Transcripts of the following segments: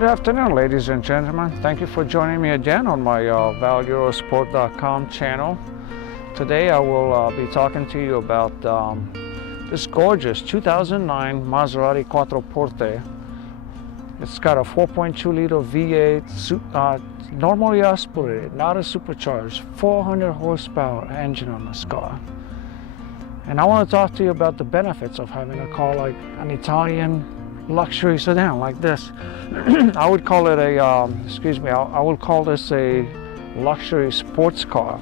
Good afternoon, ladies and gentlemen. Thank you for joining me again on my ValEurosport.com channel. Today I will be talking to you about this gorgeous 2009 Maserati Quattroporte. It's got a 4.2 liter V8, normally aspirated, not a supercharged, 400 horsepower engine on this car. And I want to talk to you about the benefits of having a car like an Italian luxury sedan like this. I would call it a, I would call this a luxury sports car.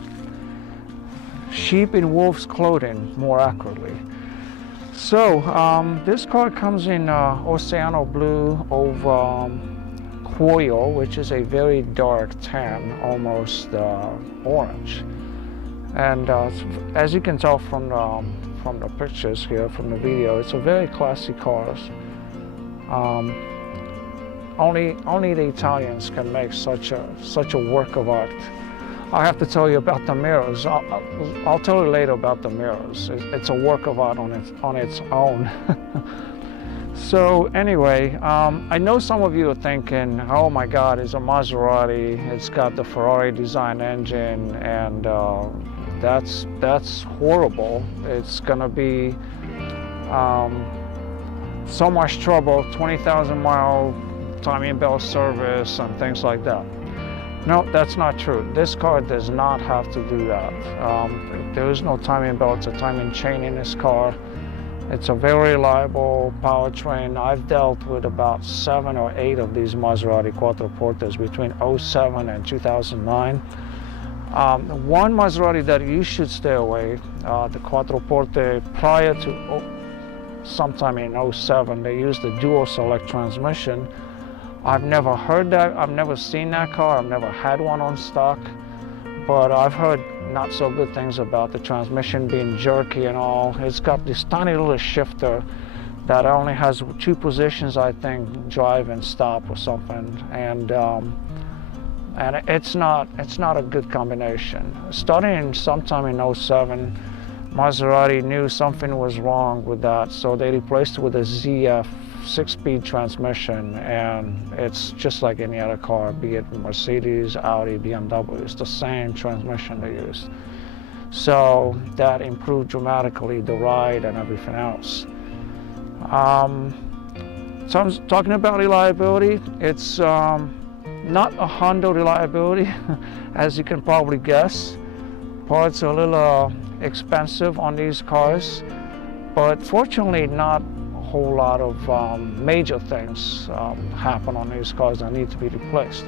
Sheep in wolf's clothing, more accurately. So, this car comes in Oceano Blu over Cuoio, which is a very dark tan, almost orange. And as you can tell from the pictures here, from the video, it's a very classy car. Only the Italians can make such a work of art. I have to tell you about the mirrors. I'll tell you later about the mirrors. It's a work of art on its own. So anyway, I know some of you are thinking, oh my God, it's a Maserati. It's got the Ferrari design engine, and that's horrible. It's gonna be so much trouble, 20,000 mile timing belt service and things like that. No, that's not true. This car does not have to do that. There is no timing belt, it's a timing chain in this car. It's a very reliable powertrain. I've dealt with about 7 or 8 of these Maserati Quattroportes between 2007 and 2009. One Maserati that you should stay away, the Quattroporte prior to sometime in 2007, they used the dual select transmission. I've never heard that, I've never seen that car, I've never had one on stock, but I've heard not so good things about the transmission being jerky and all. It's got this tiny little shifter that only has 2 positions, I think, drive and stop or something, and it's not a good combination. Starting sometime in 2007, Maserati knew something was wrong with that, so they replaced it with a ZF 6-speed transmission, and it's just like any other car, be it Mercedes, Audi, BMW. It's the same transmission they used. So that improved dramatically the ride and everything else. So I'm talking about reliability. It's not a Honda reliability, as you can probably guess. Parts are a little expensive on these cars, but fortunately not a whole lot of major things happen on these cars that need to be replaced.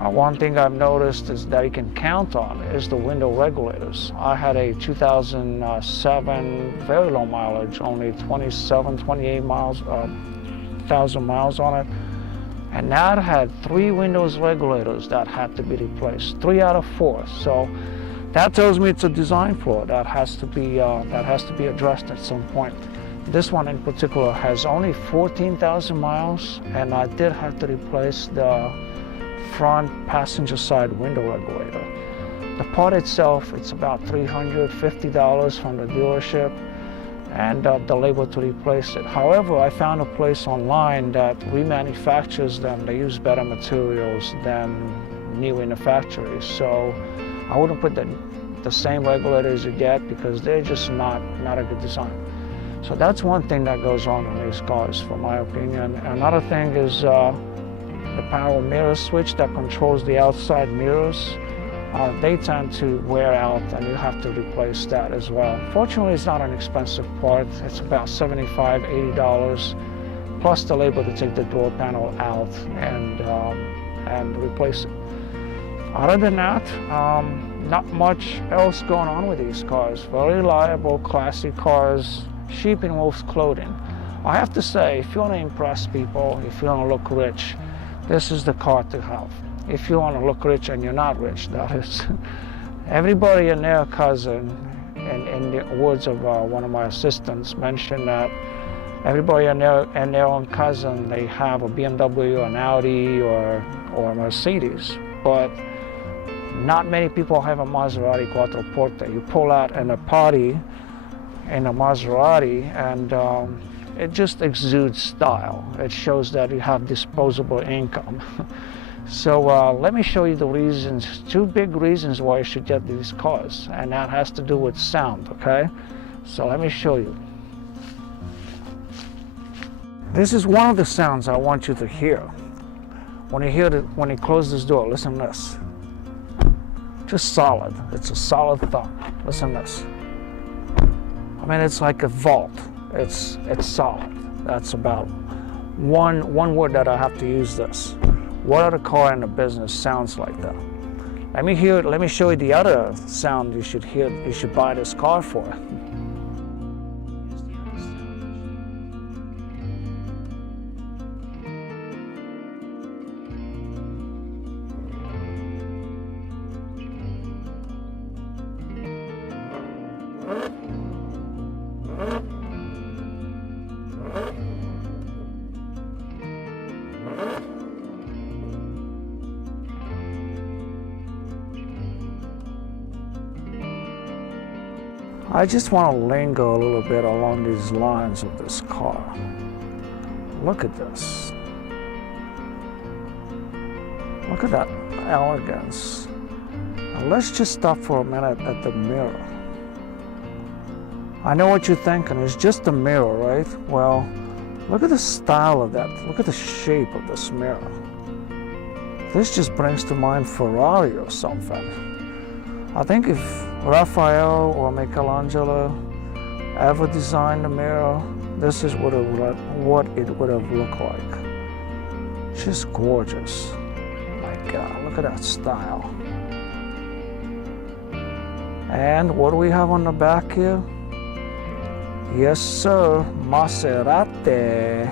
One thing I've noticed is that you can count on is the window regulators. I had a 2007 very low mileage, only 28 thousand miles on it, and that had 3 windows regulators that had to be replaced, 3 out of 4. So that tells me it's a design flaw that has to be addressed at some point. This one in particular has only 14,000 miles, and I did have to replace the front passenger side window regulator. The part itself, it's about $350 from the dealership, and the labor to replace it. However, I found a place online that remanufactures them. They use better materials than new in the factory. So I wouldn't put the same regulators you get, because they're just not a good design. So that's one thing that goes on in these cars, for my opinion. Another thing is the power mirror switch that controls the outside mirrors. They tend to wear out, and you have to replace that as well. Fortunately, it's not an expensive part. It's about $75, $80, plus the labor to take the door panel out and replace it. Other than that, not much else going on with these cars. Very reliable, classy cars, sheep in wolf's clothing. I have to say, if you want to impress people, if you want to look rich, this is the car to have. If you want to look rich and you're not rich, that is. Everybody and their cousin, in the words of one of my assistants, mentioned that everybody and their own cousin, they have a BMW, an Audi, or a Mercedes. But not many people have a Maserati Quattroporte. You pull out in a party in a Maserati, and it just exudes style. It shows that you have disposable income. So let me show you the reasons, two big reasons why you should get these cars, and that has to do with sound, okay? So let me show you. This is one of the sounds I want you to hear. When you hear it, when you close this door, listen to this. Just solid. It's a solid thump. Listen to this. I mean, it's like a vault. It's solid. That's about one word that I have to use this. What other car in the business sounds like that? Let me show you the other sound you should hear, you should buy this car for. I just want to linger a little bit along these lines of this car. Look at this. Look at that elegance. Now let's just stop for a minute at the mirror. I know what you're thinking, it's just a mirror, right? Well, look at the style of that. Look at the shape of this mirror. This just brings to mind Ferrari or something. I think if Raphael or Michelangelo ever designed a mirror, this is what it would have looked like. Just gorgeous. My God, look at that style. And what do we have on the back here? Yes, sir, Maserati.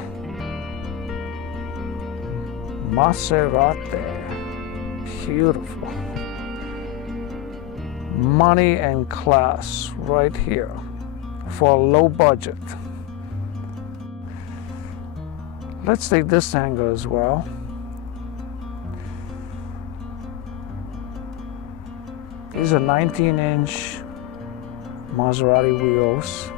Maserati. Beautiful. Money and class right here for a low budget. Let's take this angle as well. These are 19-inch Maserati wheels.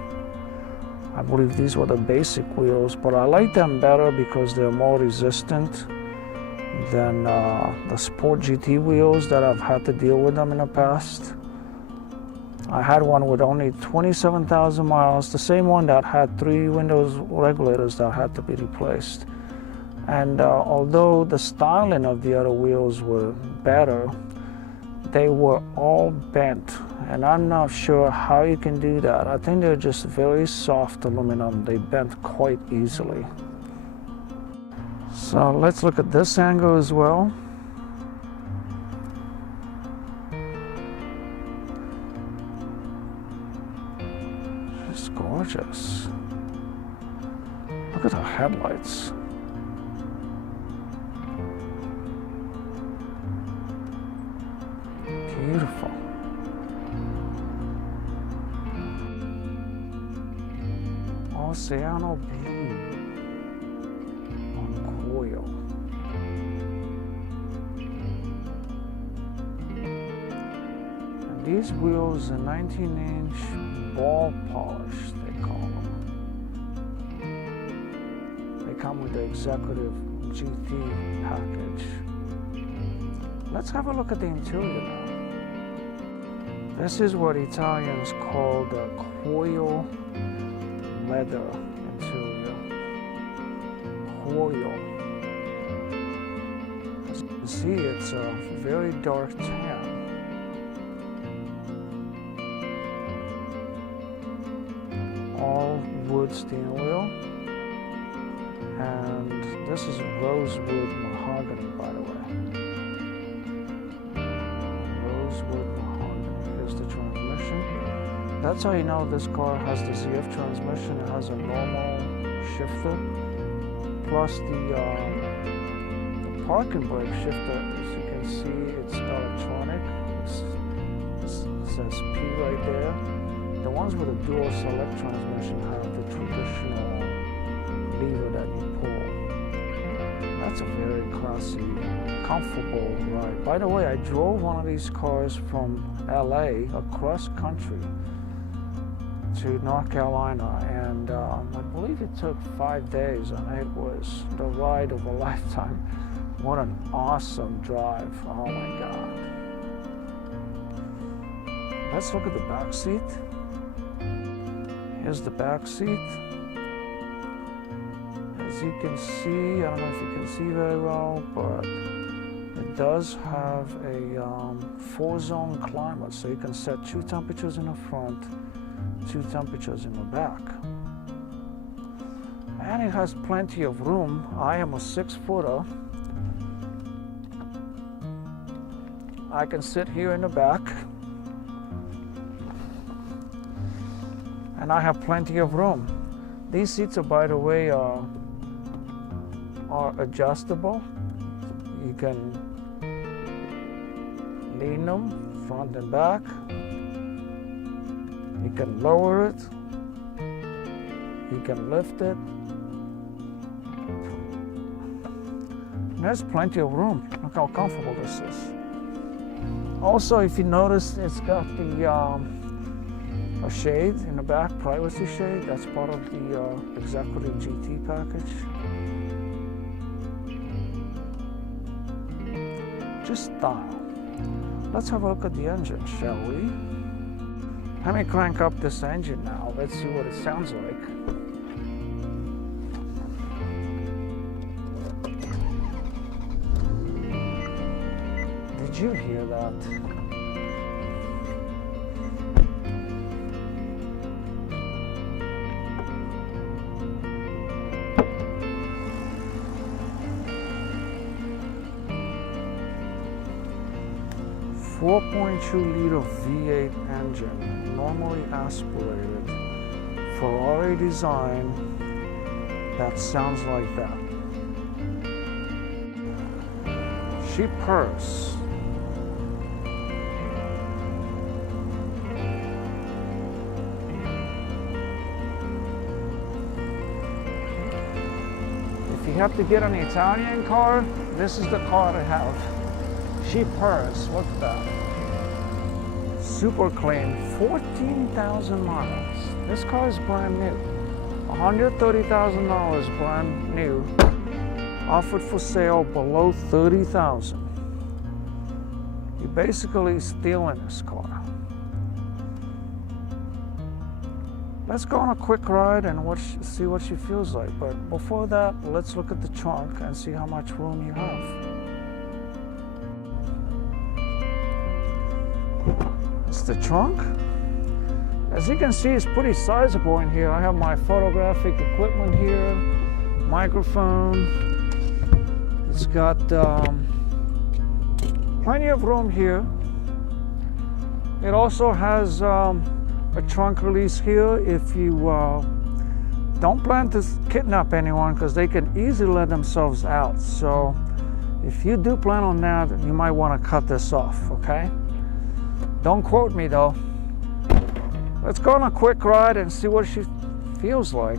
I believe these were the basic wheels, but I like them better because they're more resistant than the Sport GT wheels that I've had to deal with them in the past. I had one with only 27,000 miles, the same one that had 3 windows regulators that had to be replaced. And although the styling of the other wheels were better, they were all bent. And I'm not sure how you can do that. I think they're just very soft aluminum. They bent quite easily. So let's look at this angle as well. Just gorgeous. Look at the headlights. Beautiful. Oceano Blu on Cuoio. And these wheels are 19-inch ball polish, they call them. They come with the executive GT package. Let's have a look at the interior now. This is what Italians call the Cuoio leather interior. Cuoio. As you can see, it's a very dark tan. All wood steering wheel. And this is rosewood mahogany, by the way. Rosewood mahogany. Here's the transmission. That's how you know this car has the ZF transmission. It has a normal shifter, plus the parking brake shifter. As you can see, it's electronic. It says P right there. The ones with a dual select transmission have the traditional lever that you pull. That's a very classy, comfortable ride. By the way, I drove one of these cars from LA across country to North Carolina, and I believe it took 5 days, and it was the ride of a lifetime. What an awesome drive. Oh my God. Let's look at the back seat. Here's the back seat. As you can see, I don't know if you can see very well, but it does have a 4-zone climate, so you can set 2 temperatures in the front, 2 temperatures in the back. And it has plenty of room. I am a 6-footer. I can sit here in the back, and I have plenty of room. These seats are, by the way, are adjustable. You can lean them front and back. You can lower it. You can lift it. And there's plenty of room. Look how comfortable this is. Also, if you notice, it's got the a shade in the back, privacy shade. That's part of the executive GT package. Just style. Let's have a look at the engine, shall we? Let me crank up this engine now. Let's see what it sounds like. Did you hear that? 4.2-liter V8 engine, normally aspirated, Ferrari design, that sounds like that. She purrs. If you have to get an Italian car, this is the car to have. She purrs. Look at that. Super clean. 14,000 miles. This car is brand new. $130,000 brand new. Offered for sale below $30,000. You're basically stealing this car. Let's go on a quick ride and see what she feels like. But before that, let's look at the trunk and see how much room you have. It's the trunk. As you can see, it's pretty sizable in here. I have my photographic equipment here, microphone. It's got plenty of room here. It also has a trunk release here if you don't plan to kidnap anyone, because they can easily let themselves out. So if you do plan on that, you might want to cut this off, okay? Don't quote me though. Let's go on a quick ride and see what she feels like.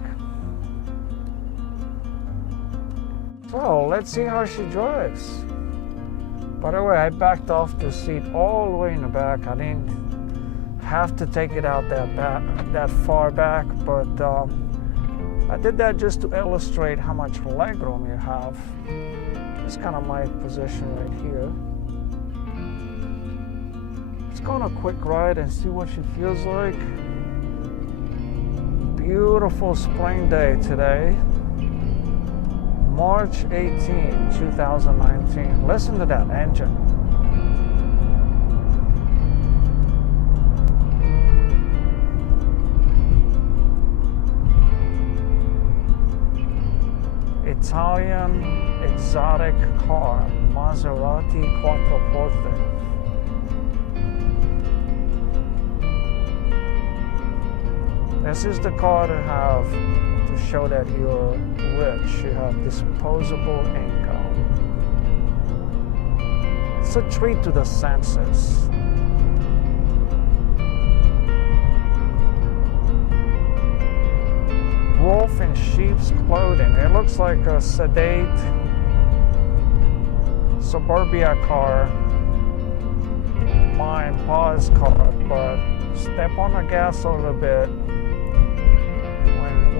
So let's see how she drives. By the way, I backed off the seat all the way in the back. I didn't have to take it out that far back, but I did that just to illustrate how much legroom you have. It's kind of my position right here. Let's go on a quick ride and see what she feels like. Beautiful spring day today. March 18, 2019. Listen to that engine. Italian exotic car, Maserati Quattroporte. This is the car to have to show that you're rich. You have disposable income. It's a treat to the senses. Wolf in sheep's clothing. It looks like a sedate suburbia car, my pa's car, but step on the gas a little bit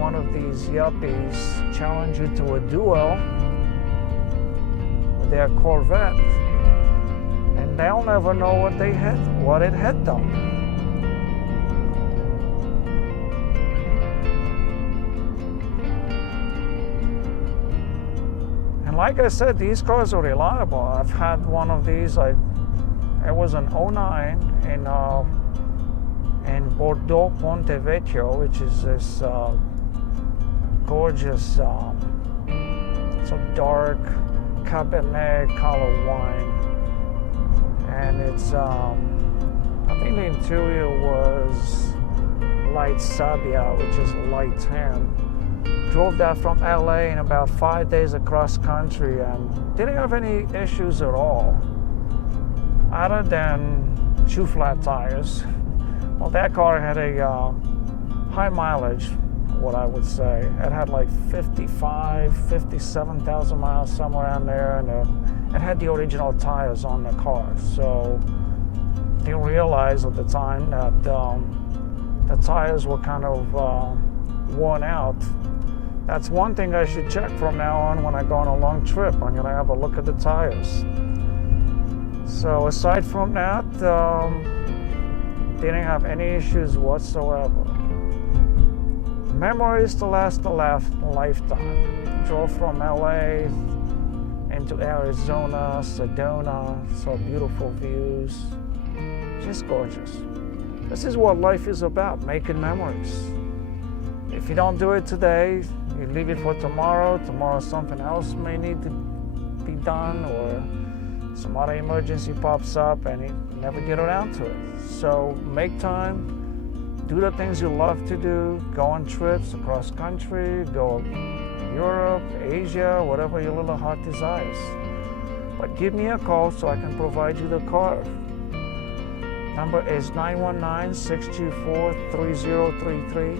one of these yuppies challenge you to a duel with their Corvette, and they'll never know what it hit them. And like I said, these cars are reliable. I've had one of these, it was an 09 in Bordeaux Ponte Vecchio, which is this gorgeous, it's a dark Cabernet color wine. And it's, I think the interior was light Sabia, which is light tan. Drove that from LA in about 5 days across country and didn't have any issues at all, other than 2 flat tires. Well, that car had a high mileage, what I would say. It had like 57,000 miles, somewhere around there, and it had the original tires on the car. So didn't realize at the time that the tires were kind of worn out. That's one thing I should check from now on when I go on a long trip. I'm gonna have a look at the tires. So aside from that, didn't have any issues whatsoever. Memories to last a lifetime. Drove from LA into Arizona, Sedona, saw beautiful views. Just gorgeous. This is what life is about, making memories. If you don't do it today, you leave it for tomorrow. Tomorrow something else may need to be done, or some other emergency pops up and you never get around to it. So make time, do the things you love to do, go on trips across country, go Europe, Asia, whatever your little heart desires. But give me a call so I can provide you the car. Number is 919-624-3033.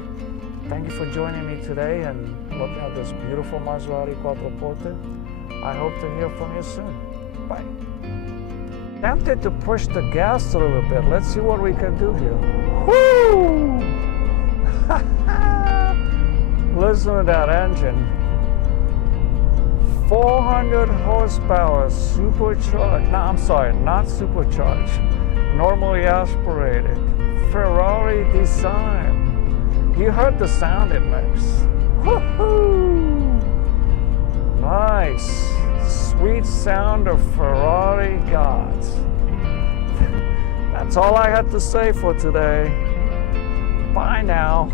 Thank you for joining me today and looking at this beautiful Maserati Quattroporte. I hope to hear from you soon. Bye. Tempted to push the gas a little bit. Let's see what we can do here. Woo! Listen to that engine. 400 horsepower, supercharged. No, I'm sorry, not supercharged. Normally aspirated. Ferrari design. You heard the sound it makes. Woohoo! Nice. Sweet sound of Ferrari gods. That's all I had to say for today. Bye now.